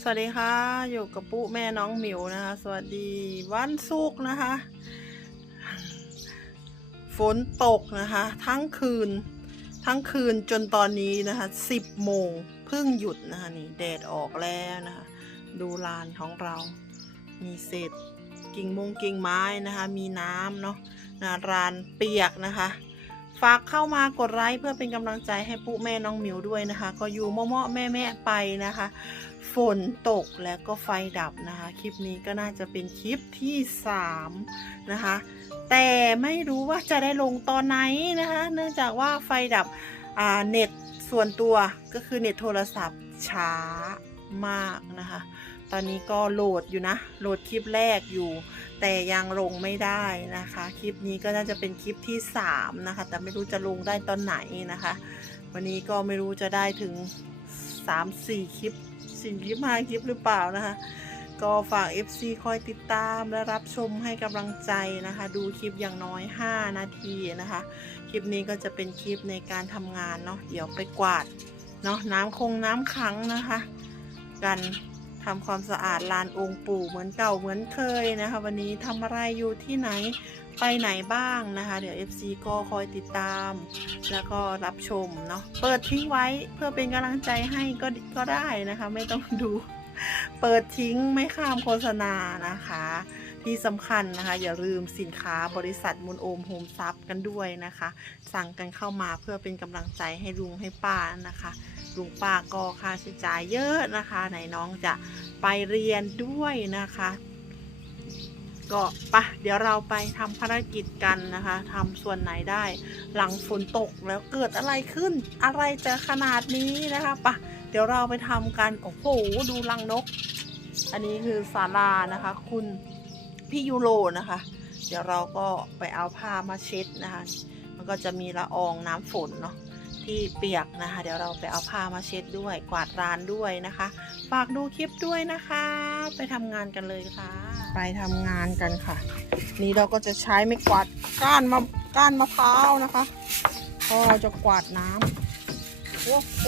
สวัสดีค่ะอยู่กับปุ๊แม่น้องหมิวนะคะสวัสดีวันศุกร์นะคะฝนตกนะคะทั้งคืนจนตอนนี้นะคะ10 โมงเพิ่งหยุดนะคะนี่แดดออกแล้วนะคะดูลานของเรามีเศษกิ่งไม้นะคะมีน้ำเนาะลานเปียกนะคะฝากเข้ามากดไลค์เพื่อเป็นกำลังใจให้ปุ๊แม่น้องหมิวด้วยนะคะก็อยู่เมาะแม่ไปนะคะฝนตกแล้วก็ไฟดับนะคะคลิปนี้ก็น่าจะเป็นคลิปที่3นะคะแต่ไม่รู้ว่าจะได้ลงตอนไหนนะคะเนื่องจากว่าไฟดับเน็ตส่วนตัวก็คือเน็ตโทรศัพท์ช้ามากนะคะตอนนี้ก็โหลดอยู่นะโหลดคลิปแรกอยู่แต่ยังลงไม่ได้นะคะคลิปนี้ก็น่าจะเป็นคลิปที่3นะคะแต่ไม่รู้จะลงได้ตอนไหนนะคะวันนี้ก็ไม่รู้จะได้ถึง3-4 คลิป5 คลิปหรือเปล่านะคะก็ฝาก FC คอยติดตามและรับชมให้กำลังใจนะคะดูคลิปอย่างน้อย5 นาทีนะคะคลิปนี้ก็จะเป็นคลิปในการทำงานเนาะเดี๋ยวไปกวาดเนาะน้ำขังนะคะกันทำความสะอาดลานองค์ปู่เหมือนเก่าเหมือนเคยนะคะวันนี้ทำอะไรอยู่ที่ไหนไปไหนบ้างนะคะเดี๋ยว FC ก็คอยติดตามแล้วก็รับชมเนาะเปิดทิ้งไว้เพื่อเป็นกำลังใจให้ก็ได้นะคะไม่ต้องดูเปิดทิ้งไม่ข้ามโฆษณานะคะที่สำคัญนะคะอย่าลืมสินค้าบริษัทมูลโอมโฮมซับกันด้วยนะคะสั่งกันเข้ามาเพื่อเป็นกำลังใจให้ลุงให้ป้านะคะลุงป้าก็ค่าใช้จ่ายเยอะนะคะไหนน้องจะไปเรียนด้วยนะคะก็ปะเดี๋ยวเราไปทำภารกิจกันนะคะทำส่วนไหนได้หลังฝนตกแล้วเกิดอะไรขึ้นอะไรจะขนาดนี้นะคะปะเดี๋ยวเราไปทำกันโอ้โหดูรังนกอันนี้คือศาลานะคะคุณพี่ยูโรนะคะเดี๋ยวเราก็ไปเอาผ้ามาเช็ดนะคะมันก็จะมีละอองน้ำฝนเนาะที่เปียกนะคะเดี๋ยวเราไปเอาผ้ามาเช็ดด้วยกวาดลานด้วยนะคะฝากดูคลิปด้วยนะคะไปทำงานกันเลยค่ะไปทำงานกันค่ะนี่เราก็จะใช้ไม้กวาดก้านมะพร้าวนะคะพอเราจะกวาดน้ำโอ้โห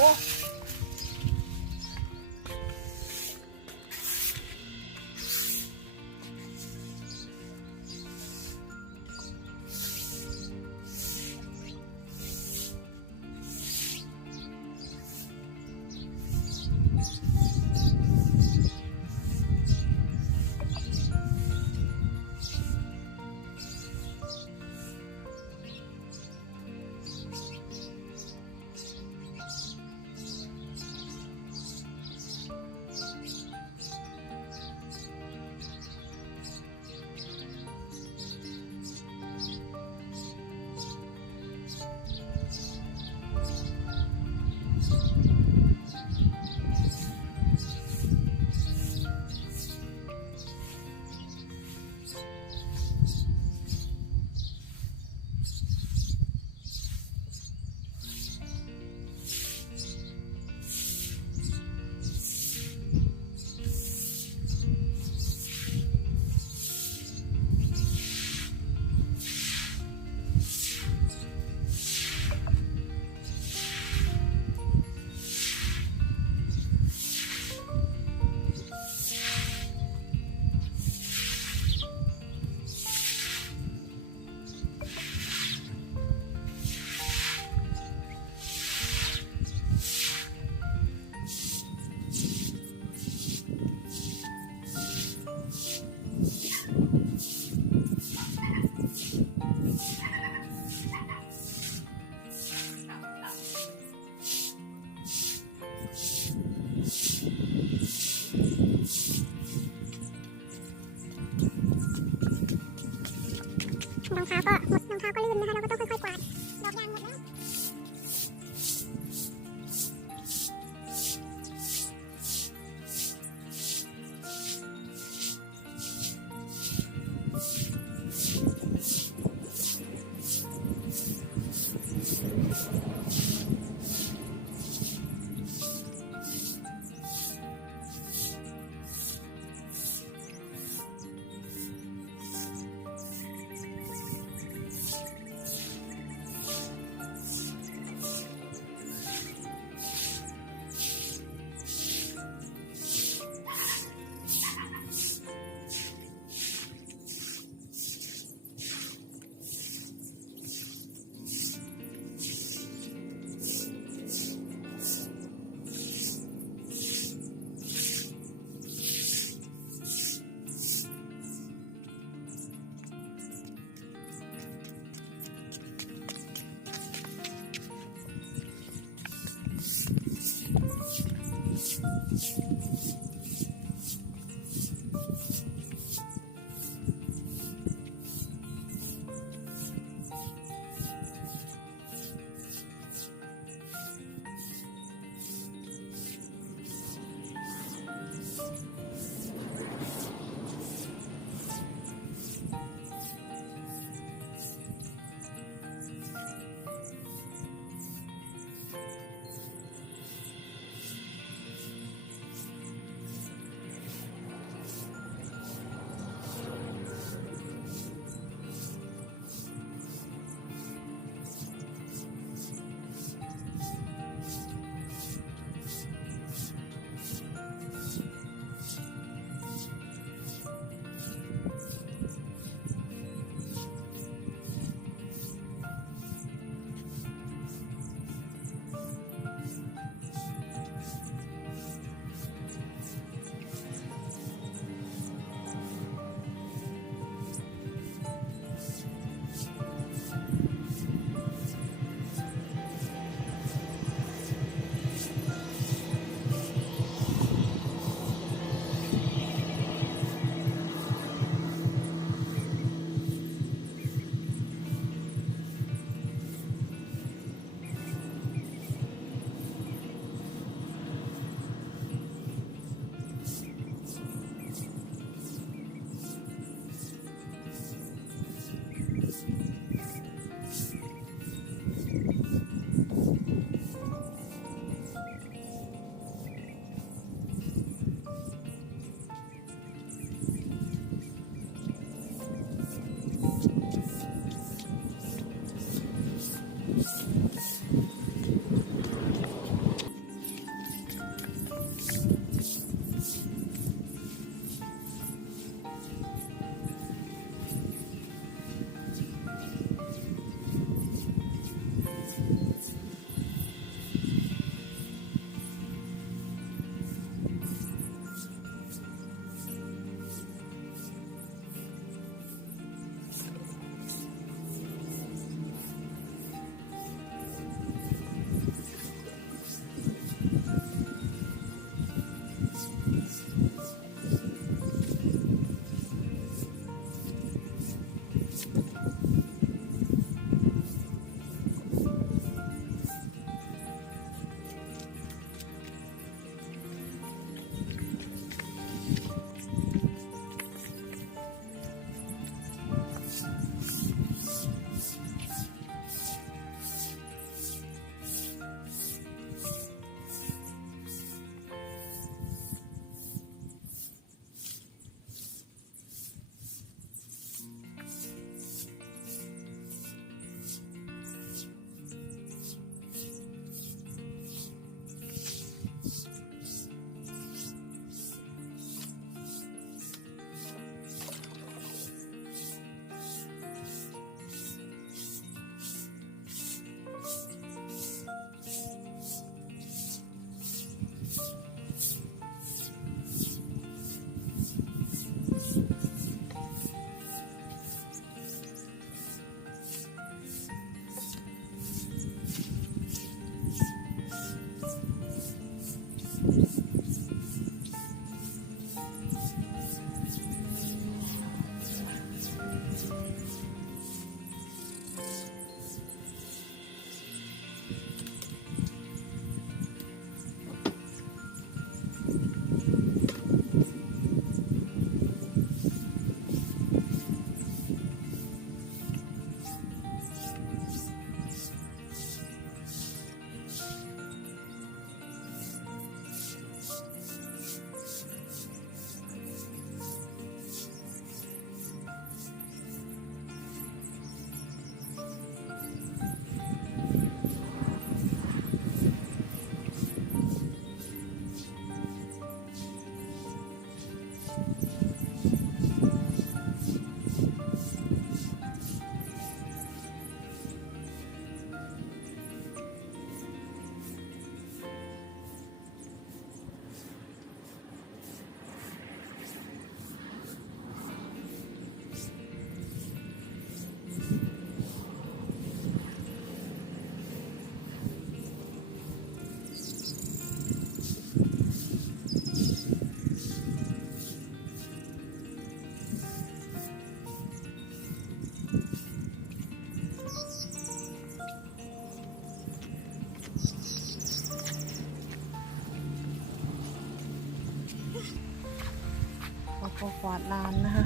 ก็กวาดลานนะคะ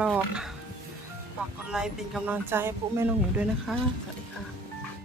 รอบๆฝากกดไลค์เป็นกำลังใจให้พวกแม่น้องหมิวด้วยนะคะ